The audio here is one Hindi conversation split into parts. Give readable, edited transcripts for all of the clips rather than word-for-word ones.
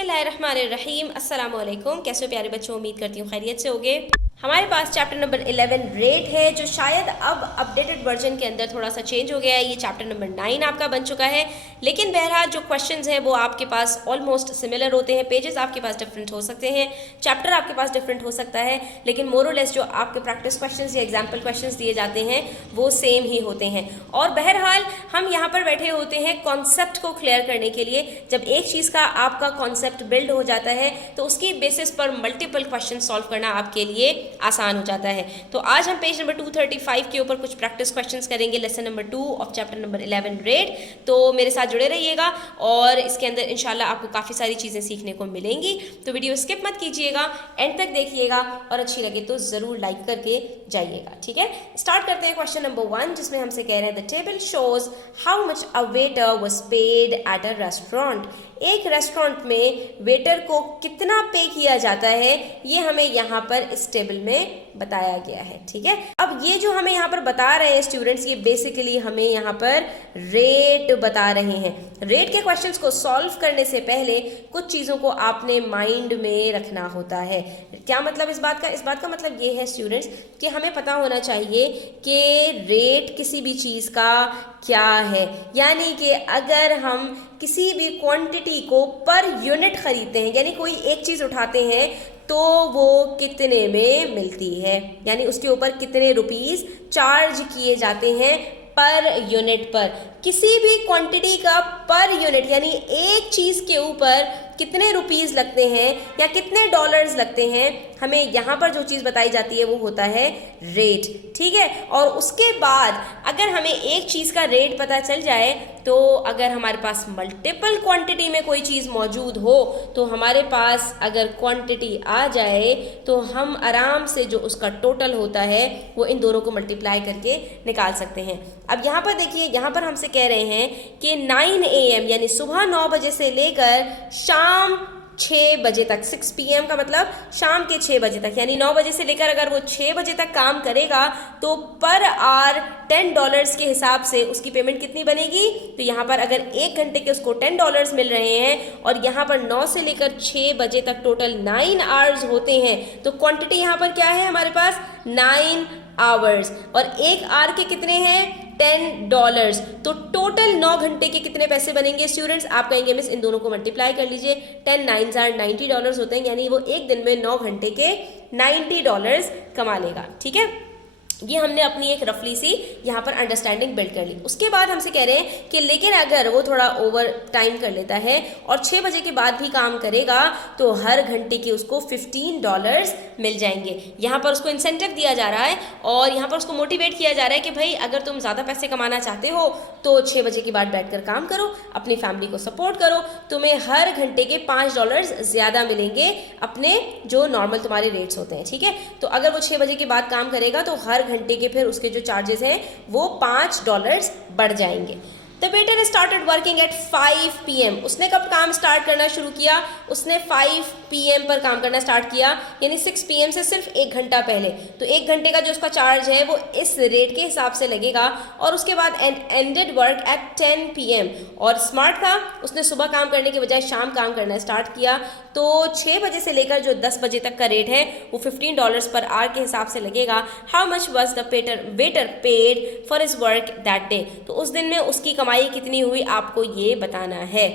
बिस्मिल्लाहिर्रहमानिर्रहीम। अस्सलाम वालेकुम। कैसे हो प्यारे बच्चों, उम्मीद करती हूँ खैरियत से होगे। हमारे पास चैप्टर नंबर 11 रेट है, जो शायद अब अपडेटेड वर्जन के अंदर थोड़ा सा चेंज हो गया है। ये चैप्टर नंबर 9 आपका बन चुका है, लेकिन बहरहाल जो क्वेश्चंस हैं वो आपके पास ऑलमोस्ट सिमिलर होते हैं। पेजेस आपके पास डिफरेंट हो सकते हैं, चैप्टर आपके पास डिफरेंट हो सकता है, लेकिन मोरलेस जो आपके प्रैक्टिस क्वेश्चंस या एग्जाम्पल क्वेश्चंस दिए जाते हैं वो सेम ही होते हैं। और बहरहाल हम यहाँ पर बैठे होते हैं कॉन्सेप्ट को क्लियर करने के लिए। जब एक चीज़ का आपका कॉन्सेप्ट बिल्ड हो जाता है तो उसकी बेसिस पर मल्टीपल क्वेश्चन सॉल्व करना आपके लिए आसान हो जाता है। तो आज हम पेज नंबर 235 के ऊपर कुछ प्रैक्टिस क्वेश्चंस करेंगे, lesson number 2 of chapter number 11 rate. तो मेरे साथ जुड़े रहिएगा और इसके अंदर इंशाल्लाह आपको काफ़ी सारी चीज़ें सीखने को मिलेंगी। तो वीडियो स्किप मत कीजिएगा, एंड तक देखिएगा और अच्छी लगे तो ज़रूर लाइक करके जाइएगा। ठीक है, स्टार्ट करते हैं क्वेश्चन नंबर 1, जिसमें हमसे कह रहे हैं the table shows how much a waiter was paid at a restaurant. एक रेस्टोरेंट में वेटर को कितना पे किया जाता है ये हमें यहाँ पर इस टेबल में बताया गया है। ठीक है, अब ये जो हमें यहाँ पर बता रहे हैं स्टूडेंट्स, ये बेसिकली हमें यहाँ पर रेट बता रहे हैं। रेट के क्वेश्चंस को सॉल्व करने से पहले कुछ चीज़ों को आपने माइंड में रखना होता है। क्या मतलब इस बात का? इस बात का मतलब ये है स्टूडेंट्स कि हमें पता होना चाहिए कि रेट किसी भी चीज़ का क्या है। यानी कि अगर हम किसी भी क्वांटिटी को पर यूनिट खरीदते हैं, यानी कोई एक चीज़ उठाते हैं तो वो कितने में मिलती है, यानी उसके ऊपर कितने रुपीस चार्ज किए जाते हैं पर यूनिट पर। किसी भी क्वांटिटी का पर यूनिट यानी एक चीज़ के ऊपर कितने रुपीस लगते हैं या कितने डॉलर्स लगते हैं, हमें यहाँ पर जो चीज़ बताई जाती है वो होता है रेट। ठीक है, और उसके बाद अगर हमें एक चीज़ का रेट पता चल जाए तो अगर हमारे पास मल्टीपल क्वांटिटी में कोई चीज़ मौजूद हो तो हमारे पास अगर क्वांटिटी आ जाए तो हम आराम से जो उसका टोटल होता है वो इन दोनों को मल्टीप्लाई करके निकाल सकते हैं। अब यहाँ पर देखिए, यहाँ पर हमसे कह रहे हैं कि 9 AM यानी सुबह 9 बजे से लेकर शाम 6 बजे तक, 6 PM का मतलब शाम के 6 बजे तक, यानी 9 बजे से लेकर अगर वो 6 बजे तक काम करेगा तो पर आवर $10 के हिसाब से उसकी पेमेंट कितनी बनेगी। तो यहाँ पर अगर 1 घंटे के उसको $10 मिल रहे हैं और यहाँ पर 9 से लेकर 6 बजे तक टोटल 9 आवर्स होते हैं, तो क्वांटिटी यहाँ पर क्या है हमारे पास 9 आवर्स, और 1 आवर के कितने हैं $10। तो टोटल 9 घंटे के कितने पैसे बनेंगे स्टूडेंट्स? आप कहेंगे मिस इन दोनों को मल्टीप्लाई कर लीजिए, 10 9s are $90 होते हैं, यानी वो एक दिन में 9 घंटे के $90 कमा लेगा। ठीक है, ये हमने अपनी एक रफली सी यहाँ पर अंडरस्टैंडिंग बिल्ड कर ली। उसके बाद हमसे कह रहे हैं कि लेकिन अगर वो थोड़ा ओवर टाइम कर लेता है और 6 बजे के बाद भी काम करेगा तो हर घंटे के उसको $15 मिल जाएंगे। यहाँ पर उसको इंसेंटिव दिया जा रहा है और यहाँ पर उसको मोटिवेट किया जा रहा है कि भाई अगर तुम ज़्यादा पैसे कमाना चाहते हो तो 6 बजे के बाद बैठकर काम करो, अपनी फैमिली को सपोर्ट करो, तुम्हें हर घंटे के $5 ज़्यादा मिलेंगे अपने जो नॉर्मल तुम्हारे रेट्स होते हैं। ठीक है, तो अगर वो 6 बजे के बाद काम करेगा तो हर घंटे के फिर उसके जो चार्जेस हैं वो $5 बढ़ जाएंगे। The waiter started working at 5 PM। उसने कब काम स्टार्ट करना शुरू किया? उसने 5 PM पर काम करना स्टार्ट किया, यानी 6 PM से सिर्फ 1 घंटा पहले। तो 1 घंटे का जो उसका चार्ज है वो इस रेट के हिसाब से लगेगा। और उसके बाद एंडेड वर्क एट 10 PM। और स्मार्ट था, उसने सुबह काम करने के बजाय शाम काम करना स्टार्ट किया। तो 6 बजे से लेकर जो 10 बजे तक का रेट है वो $15 पर आवर के हिसाब से लगेगा। How much was the waiter paid for his work that day. तो उस दिन में उसकी कमाई कितनी हुई आपको ये बताना है।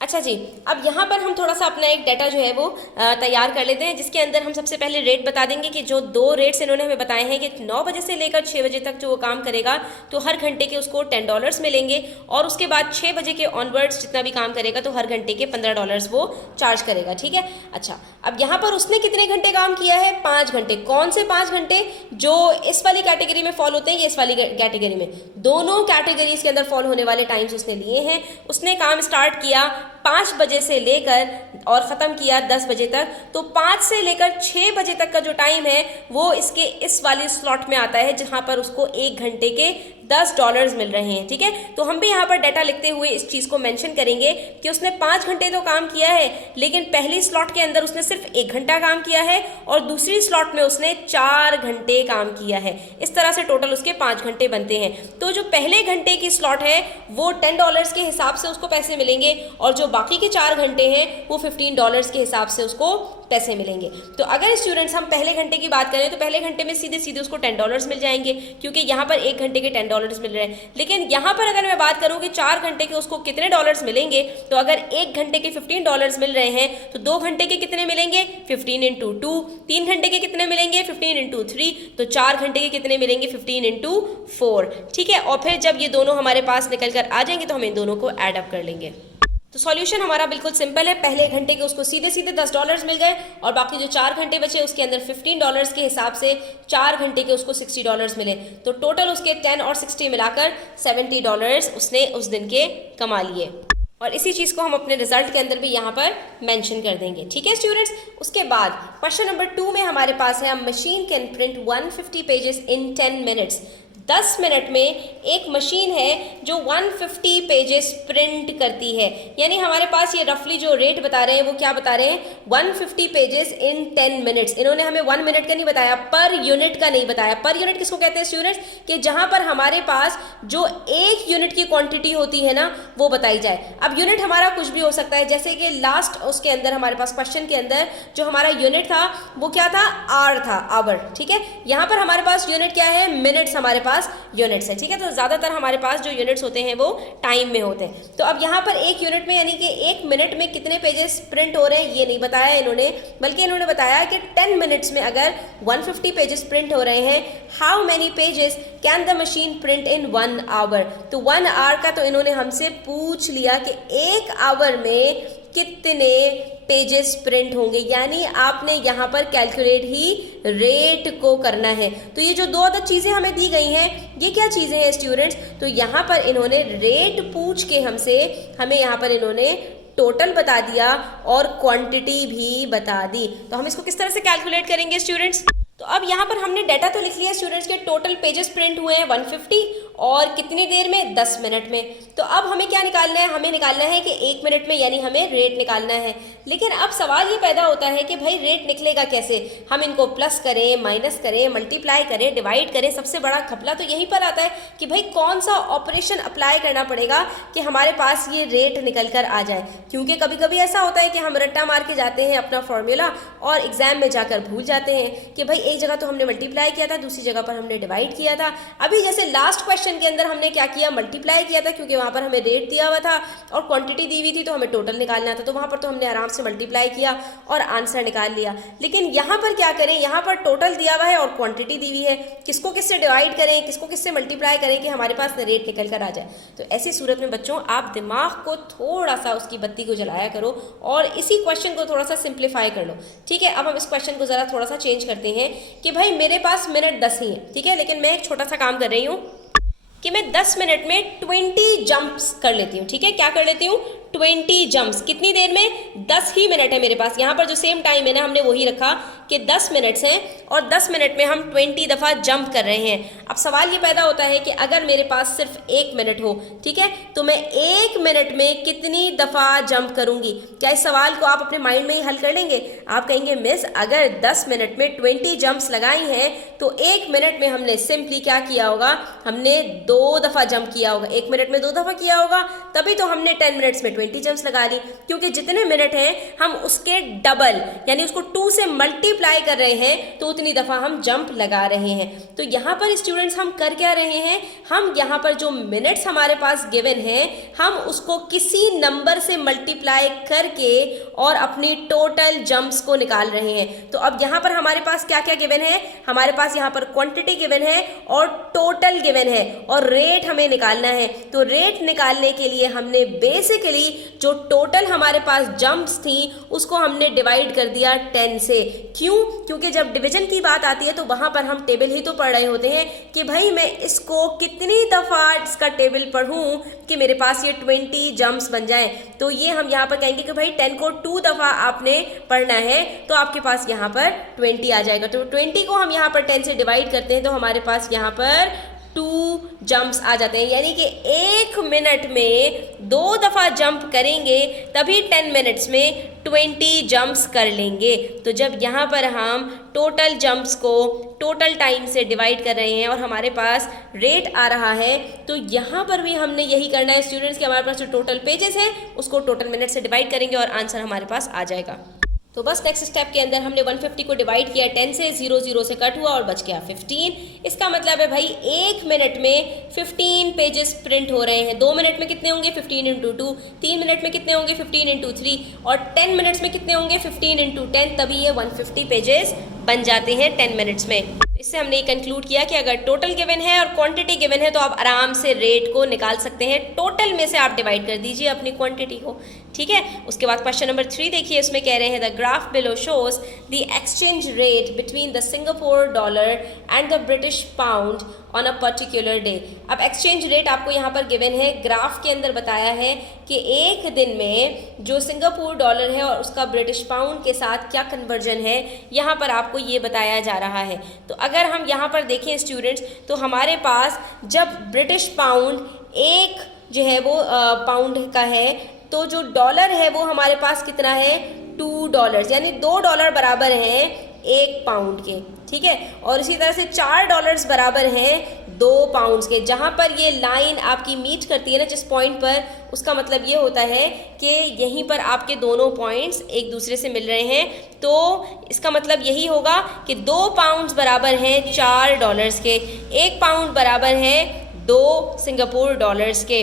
अच्छा जी, अब यहाँ पर हम थोड़ा सा अपना एक डाटा जो है वो तैयार कर लेते हैं, जिसके अंदर हम सबसे पहले रेट बता देंगे कि जो 2 रेट्स इन्होंने हमें बताए हैं कि 9 बजे से लेकर 6 बजे तक जो वो काम करेगा तो हर घंटे के उसको $10 मिलेंगे, और उसके बाद 6 बजे के ऑनवर्ड्स जितना भी काम करेगा तो हर घंटे के $15 वो चार्ज करेगा। ठीक है, अच्छा अब यहाँ पर उसने कितने घंटे काम किया है? 5 घंटे। कौन से 5 घंटे? जो इस वाली कैटेगरी में फॉल होते हैं, ये इस वाली कैटेगरी में, दोनों कैटेगरीज के अंदर फॉल होने वाले टाइम्स उसने लिए हैं। उसने काम स्टार्ट किया 5 बजे से लेकर और ख़त्म किया 10 बजे तक। तो 5 से लेकर 6 बजे तक का जो टाइम है वो इसके इस वाली स्लॉट में आता है, जहाँ पर उसको 1 घंटे के $10 मिल रहे हैं, ठीक है। तो हम भी यहाँ पर डाटा लिखते हुए इस चीज़ को मेंशन करेंगे कि उसने 5 घंटे तो काम किया है, लेकिन पहली स्लॉट के अंदर उसने सिर्फ 1 घंटा काम किया है और दूसरी स्लॉट में उसने 4 घंटे काम किया है। इस तरह से टोटल उसके 5 घंटे बनते हैं। तो जो पहले घंटे की स्लॉट है वो $10 के हिसाब से उसको पैसे मिलेंगे और जो बाकी के 4 घंटे हैं वो $15 के हिसाब से उसको पैसे मिलेंगे। तो अगर स्टूडेंट्स हम पहले घंटे की बात करें तो पहले घंटे में सीधे सीधे उसको $10 मिल जाएंगे, क्योंकि यहाँ पर 1 घंटे के $10 मिल रहे हैं। लेकिन यहाँ पर अगर मैं बात करूँ कि 4 घंटे के उसको कितने डॉलर्स मिलेंगे, तो अगर 1 घंटे के $15 मिल रहे हैं तो 2 घंटे के कितने मिलेंगे, 15 इंटू 2। 3 घंटे के कितने मिलेंगे, 15 इंटू 3। तो 4 घंटे के कितने मिलेंगे, 15 इंटू 4, ठीक है। और फिर जब ये दोनों हमारे पास निकल कर आ जाएंगे तो हम इन दोनों को ऐड अप कर लेंगे। तो सॉल्यूशन हमारा बिल्कुल सिंपल है। पहले घंटे के उसको सीधे सीधे $10 मिल गए और बाकी जो 4 घंटे बचे उसके अंदर $15 के हिसाब से 4 घंटे के उसको $60 मिले। तो टोटल उसके 10 और 60 मिलाकर $70 उसने उस दिन के कमा लिए। और इसी चीज़ को हम अपने रिजल्ट के अंदर भी यहाँ पर मेंशन कर देंगे, ठीक है स्टूडेंट्स। उसके बाद क्वेश्चन नंबर 2 में हमारे पास है machine can print 150 pages in 10 minutes. 10 minute में एक मशीन है जो 150 पेजेस प्रिंट करती है। यानी हमारे पास ये रफली जो रेट बता रहे हैं वो क्या बता रहे हैं, 150 पेजेस इन 10 मिनट्स। इन्होंने हमें 1 मिनट का नहीं बताया, पर यूनिट का नहीं बताया। पर यूनिट किसको कहते हैं स्टूडेंट्स, कि जहां पर हमारे पास जो 1 यूनिट की क्वांटिटी होती है ना वो बताई जाए। अब यूनिट हमारा कुछ भी हो सकता है, जैसे कि लास्ट उसके अंदर हमारे पास क्वेश्चन के अंदर जो हमारा यूनिट था वो क्या था, आवर था, आवर, ठीक है। यहाँ पर हमारे पास यूनिट क्या है, मिनट्स हमारे पास यूनिट्स है, ठीक है। तो ज्यादातर हमारे पास जो यूनिट्स होते हैं वो टाइम में होते हैं। तो अब यहाँ पर 1 यूनिट में यानी कि 1 मिनट में कितने पेजेस प्रिंट हो रहे हैं ये नहीं बताया इन्होंने, बल्कि इन्होंने बताया कि 10 मिनट्स में अगर 150 पेजेस प्रिंट हो रहे हैं, how many pages can the machine print in 1 hour. तो 1 आवर का तो इन्होंने हमसे पूछ लिया कि 1 आवर में कितने पेजेस प्रिंट होंगे, यानी आपने यहाँ पर कैलकुलेट ही रेट को करना है। तो ये जो 2 अदर चीज़ें हमें दी गई हैं ये क्या चीज़ें हैं स्टूडेंट्स, तो यहाँ पर इन्होंने रेट पूछ के हमें यहाँ पर इन्होंने टोटल बता दिया और क्वांटिटी भी बता दी। तो हम इसको किस तरह से कैलकुलेट करेंगे स्टूडेंट्स। तो अब यहाँ पर हमने डाटा तो लिख लिया स्टूडेंट्स के टोटल पेजेस प्रिंट हुए हैं 150 और कितनी देर में, 10 मिनट में। तो अब हमें क्या निकालना है, हमें निकालना है कि 1 मिनट में, यानी हमें रेट निकालना है। लेकिन अब सवाल ये पैदा होता है कि भाई रेट निकलेगा कैसे, हम इनको प्लस करें, माइनस करें, मल्टीप्लाई करें, डिवाइड करें। सबसे बड़ा घपला तो यहीं पर आता है कि भाई कौन सा ऑपरेशन अप्लाई करना पड़ेगा कि हमारे पास ये रेट निकल कर आ जाए। क्योंकि कभी कभी ऐसा होता है कि हम रट्टा मार के जाते हैं अपना फॉर्मूला और एग्जाम में जाकर भूल जाते हैं कि भाई एक जगह तो हमने मल्टीप्लाई किया था, दूसरी जगह पर हमने डिवाइड किया था। अभी जैसे लास्ट क्वेश्चन के अंदर हमने क्या किया, मल्टीप्लाई किया था, क्योंकि वहां पर हमें रेट दिया हुआ था और क्वांटिटी दी हुई थी तो हमें टोटल निकालना था। तो वहां पर तो हमने आराम से मल्टीप्लाई किया और आंसर निकाल लिया। लेकिन यहाँ पर क्या करें, यहाँ पर टोटल दिया हुआ है और क्वांटिटी दी हुई है, किसको किससे डिवाइड करें, किसको किससे मल्टीप्लाई करें कि हमारे पास रेट निकल कर आ जाए। तो ऐसी सूरत में बच्चों आप दिमाग को थोड़ा सा उसकी बत्ती को जलाया करो और इसी क्वेश्चन को थोड़ा सा सिंप्लीफाई कर लो, ठीक है। अब हम इस क्वेश्चन को जरा थोड़ा सा चेंज करते हैं कि भाई मेरे पास मिनट 10 ही है, ठीक है, लेकिन मैं एक छोटा सा काम कर रही हूँ कि मैं 10 मिनट में 20 जंप्स कर लेती हूँ, ठीक है। क्या कर लेती हूँ, 20 जंप्स। कितनी देर में, 10 ही मिनट है मेरे पास। यहाँ पर जो सेम टाइम है ना हमने वही रखा कि 10 मिनट्स हैं और 10 मिनट में हम 20 दफ़ा जंप कर रहे हैं। अब सवाल ये पैदा होता है कि अगर मेरे पास सिर्फ 1 मिनट हो, ठीक है, तो मैं 1 मिनट में कितनी दफ़ा जंप करूँगी। क्या इस सवाल को आप अपने माइंड में ही हल कर लेंगे। आप कहेंगे मिस अगर 10 मिनट में 20 जंप्स लगाई हैं तो 1 मिनट में हमने सिंपली क्या किया होगा, हमने 2 दफ़ा जंप किया होगा। 1 मिनट में 2 दफ़ा किया होगा, तभी तो हमने 10 मिनट्स में 20 जंप्स लगा ली। क्योंकि जितने मिनट हैं हम उसके डबल यानी उसको 2 से मल्टीप्लाई कर रहे हैं तो उतनी दफ़ा हम जंप लगा रहे हैं। तो यहाँ पर स्टूडेंट्स हम कर क्या रहे हैं, हम यहाँ पर जो मिनट्स हमारे पास गिवन हैं हम उसको किसी नंबर से मल्टीप्लाई करके और अपनी टोटल जंप्स को निकाल रहे हैं। तो अब यहाँ पर हमारे पास क्या क्या गिवन है, हमारे पास यहाँ पर क्वांटिटी गिवन है और टोटल गिवन है और रेट हमें निकालना है। तो रेट निकालने के लिए हमने बेसिकली जो टोटल हमारे पास जंप्स थी उसको हमने डिवाइड कर दिया 10 से। क्यों, क्योंकि जब डिवीजन की बात आती है तो वहां पर हम टेबल ही तो पढ़ रहे होते हैं कि भाई मैं इसको कितनी दफा इसका टेबल पढ़ूं कि मेरे पास ये 20 जंप्स बन जाए। तो ये हम यहाँ पर कहेंगे कि भाई 10 को 2 दफा आपने पढ़ना है तो आपके पास यहाँ पर 20 आ जाएगा। तो 20 को हम यहाँ पर 10 से डिवाइड करते हैं तो हमारे पास यहाँ पर 2 जंप्स आ जाते हैं, यानी कि 1 मिनट में 2 दफ़ा जंप करेंगे तभी 10 मिनट्स में 20 जंप्स कर लेंगे। तो जब यहाँ पर हम टोटल जंप्स को टोटल टाइम से डिवाइड कर रहे हैं और हमारे पास रेट आ रहा है, तो यहाँ पर भी हमने यही करना है स्टूडेंट्स कि हमारे पास जो टोटल पेजेस हैं उसको टोटल मिनट से डिवाइड करेंगे और आंसर हमारे पास आ जाएगा। तो बस नेक्स्ट स्टेप के अंदर हमने 150 को डिवाइड किया 10 से, 0 0 से कट हुआ और बच गया 15। इसका मतलब है भाई 1 मिनट में 15 पेजेस प्रिंट हो रहे हैं। 2 मिनट में कितने होंगे 15 इंटू 2, 3 मिनट में कितने होंगे 15 इंटू 3 और 10 मिनट्स में कितने होंगे 15 इंटू 10, तभी ये 150 पेजेस बन जाते हैं 10 मिनट्स में। इससे हमने ये कंक्लूड किया कि अगर टोटल गिवन है और क्वांटिटी गिवन है तो आप आराम से रेट को निकाल सकते हैं। टोटल में से आप डिवाइड कर दीजिए अपनी क्वांटिटी को, ठीक है। उसके बाद क्वेश्चन नंबर 3 देखिए, इसमें कह रहे हैं the graph below shows the exchange rate between the Singapore dollar and the British pound on a particular day. अब एक्सचेंज रेट आपको यहाँ पर गिवन है, ग्राफ के अंदर बताया है कि एक दिन में जो सिंगापुर डॉलर है और उसका ब्रिटिश पाउंड के साथ क्या कन्वर्जन है, यहाँ पर आपको ये बताया जा रहा है। तो अगर हम यहाँ पर देखें स्टूडेंट्स, तो हमारे पास जब ब्रिटिश पाउंड एक जो है वो पाउंड का है, तो जो डॉलर है वो हमारे पास कितना है $2, यानी $2 बराबर हैं 1 पाउंड के, ठीक है। और इसी तरह से $4 बराबर हैं 2 पाउंड्स के। जहाँ पर ये लाइन आपकी मीट करती है ना जिस पॉइंट पर, उसका मतलब ये होता है कि यहीं पर आपके दोनों पॉइंट्स एक दूसरे से मिल रहे हैं। तो इसका मतलब यही होगा कि 2 पाउंड्स बराबर हैं $4 के, 1 पाउंड बराबर हैं 2 सिंगापुर डॉलर्स के।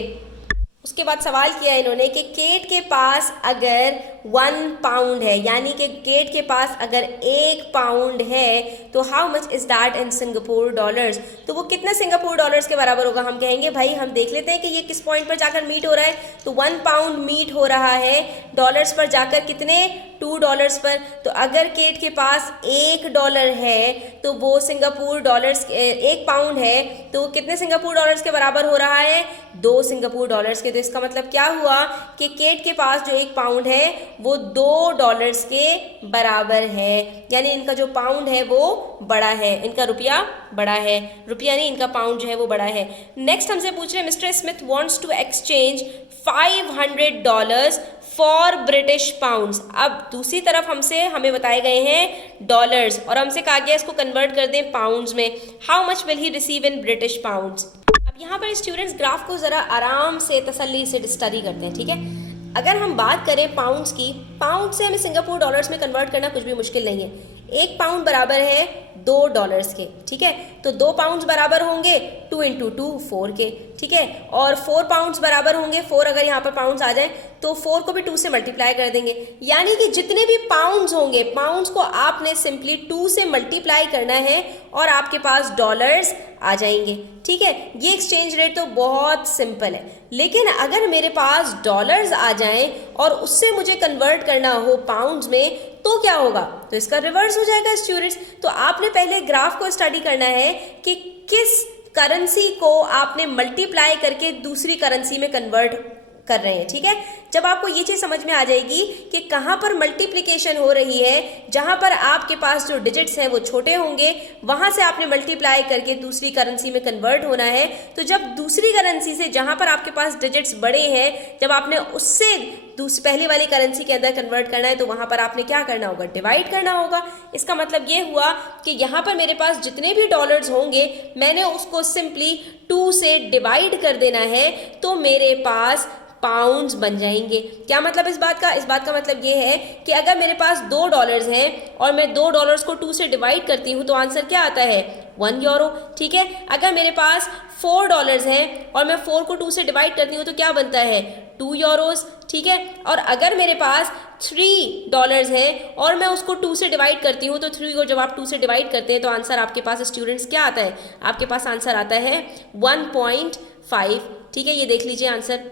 उसके बाद सवाल किया इन्होंने कि केट के पास अगर 1 पाउंड है, यानी कि केट के पास अगर 1 पाउंड है तो how much is that in Singapore dollars, तो वो कितने सिंगापुर डॉलर्स के बराबर होगा। हम कहेंगे भाई हम देख लेते हैं कि ये किस पॉइंट पर जाकर मीट हो रहा है। तो 1 पाउंड मीट हो रहा है डॉलर्स पर जाकर, कितने $2 पर। तो अगर केट के पास $1 है तो वो सिंगापुर डॉलर्स 1 पाउंड है तो वो कितने सिंगापुर डॉलर्स के बराबर हो रहा है 2 सिंगापुर डॉलर्स के। तो इसका मतलब क्या हुआ कि केट के पास जो 1 पाउंड है वो $2 के बराबर है, यानी इनका जो पाउंड है वो बड़ा है, इनका रुपया बड़ा है, रुपया नहीं इनका पाउंड जो है वो बड़ा है। नेक्स्ट हमसे पूछ रहे हैं mister Smith wants to exchange $500 for British pounds. अब दूसरी तरफ हमें बताए गए हैं डॉलर्स और हमसे कहा गया इसको कन्वर्ट कर दें पाउंड्स में। How much will he receive in British pounds. अब यहाँ पर स्टूडेंट्स ग्राफ को ज़रा आराम से तसल्ली से स्टडी करते हैं, ठीक है। अगर हम बात करें पाउंड्स की, पाउंड से हमें सिंगापुर डॉलर्स में कन्वर्ट करना कुछ भी मुश्किल नहीं है। 1 पाउंड बराबर है $2 के, ठीक है। तो 2 पाउंड्स बराबर होंगे 2 इंटू 2 4 के, ठीक है। और 4 पाउंड्स बराबर होंगे 4, अगर यहाँ पर पाउंड्स आ जाए तो 4 को भी 2 से मल्टीप्लाई कर देंगे, यानी कि जितने भी पाउंड्स होंगे पाउंड्स को आपने सिंपली 2 से मल्टीप्लाई करना है और आपके पास डॉलर्स आ जाएंगे, ठीक है। ये एक्सचेंज रेट तो बहुत सिंपल है। लेकिन अगर मेरे पास डॉलर्स आ जाएं और उससे मुझे कन्वर्ट करना हो पाउंड्स में तो क्या होगा, तो इसका रिवर्स हो जाएगा स्टूडेंट्स। तो आपने पहले ग्राफ को स्टडी करना है कि किस करेंसी को आपने मल्टीप्लाई करके दूसरी करेंसी में कन्वर्ट कर रहे हैं, ठीक है। जब आपको ये चीज़ समझ में आ जाएगी कि कहाँ पर मल्टीप्लिकेशन हो रही है, जहाँ पर आपके पास जो डिजिट्स हैं वो छोटे होंगे, वहाँ से आपने मल्टीप्लाई करके दूसरी करेंसी में कन्वर्ट होना है। तो जब दूसरी करेंसी से जहाँ पर आपके पास डिजिट्स बड़े हैं, जब आपने उससे पहले वाली करेंसी के अंदर कन्वर्ट करना है तो वहाँ पर आपने क्या करना होगा, डिवाइड करना होगा। इसका मतलब ये हुआ कि यहाँ पर मेरे पास जितने भी डॉलर्स होंगे मैंने उसको सिंपली 2 से डिवाइड कर देना है, तो मेरे पास पाउंड्स बन जाएंगे। क्या मतलब इस बात का मतलब ये है कि अगर मेरे पास $2 हैं और मैं $2 को 2 से डिवाइड करती हूँ तो आंसर क्या आता है €1, ठीक है। अगर मेरे पास $4 हैं और मैं 4 को 2 से डिवाइड करती हूँ तो क्या बनता है €2, ठीक है। और अगर मेरे पास $3 हैं और मैं उसको 2 से डिवाइड करती हूँ तो 3 को जब आप 2 से डिवाइड करते हैं तो आंसर आपके पास स्टूडेंट्स क्या आता है, आपके पास आंसर आता है 1.5, ठीक है। ये देख लीजिए आंसर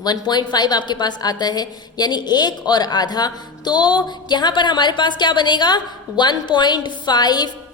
1.5 आपके पास आता है, यानी 1 और आधा। तो यहाँ पर हमारे पास क्या बनेगा 1.5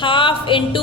½ into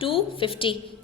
250,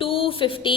250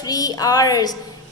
3 hours.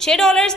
$6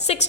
$6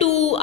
2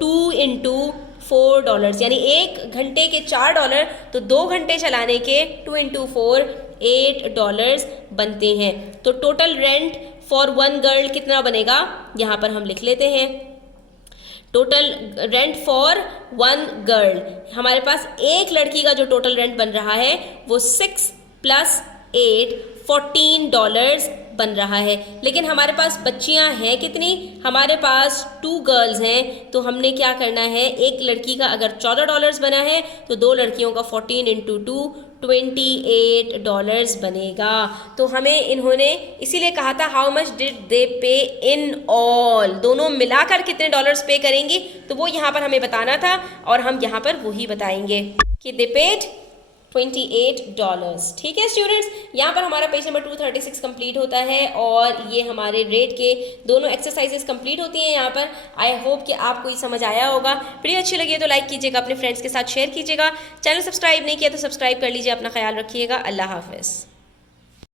2 into $4, यानी 1 घंटे के $4 तो 2 घंटे चलाने के 2 × 4 $8 बनते हैं। तो टोटल रेंट फॉर 1 गर्ल कितना बनेगा, यहाँ पर हम लिख लेते हैं। टोटल रेंट फॉर 1 गर्ल, हमारे पास एक लड़की का जो टोटल रेंट बन रहा है वो 6 + 8 $14 बन रहा है। लेकिन हमारे पास बच्चियां हैं कितनी, हमारे पास 2 गर्ल्स हैं, तो हमने क्या करना है, एक लड़की का अगर $14 बना है तो 2 लड़कियों का 14 × 2 $28 बनेगा। तो हमें इन्होंने इसीलिए कहा था हाउ मच डिड दे पे इन ऑल, दोनों मिलाकर कितने डॉलर्स पे करेंगी, तो वो यहाँ पर हमें बताना था और हम यहाँ पर वही बताएंगे कि दे पेड $28। ठीक है स्टूडेंट्स, यहाँ पर हमारा पेज नंबर 236 कंप्लीट होता है और ये हमारे रेट के दोनों एक्सरसाइजेस कंप्लीट होती हैं यहाँ पर। आई होप कि आपको ये समझ आया होगा। वीडियो अच्छी लगी है तो लाइक कीजिएगा, अपने फ्रेंड्स के साथ शेयर कीजिएगा, चैनल सब्सक्राइब नहीं किया तो सब्सक्राइब कर लीजिए। अपना ख्याल रखिएगा, अल्लाह हाफिज़।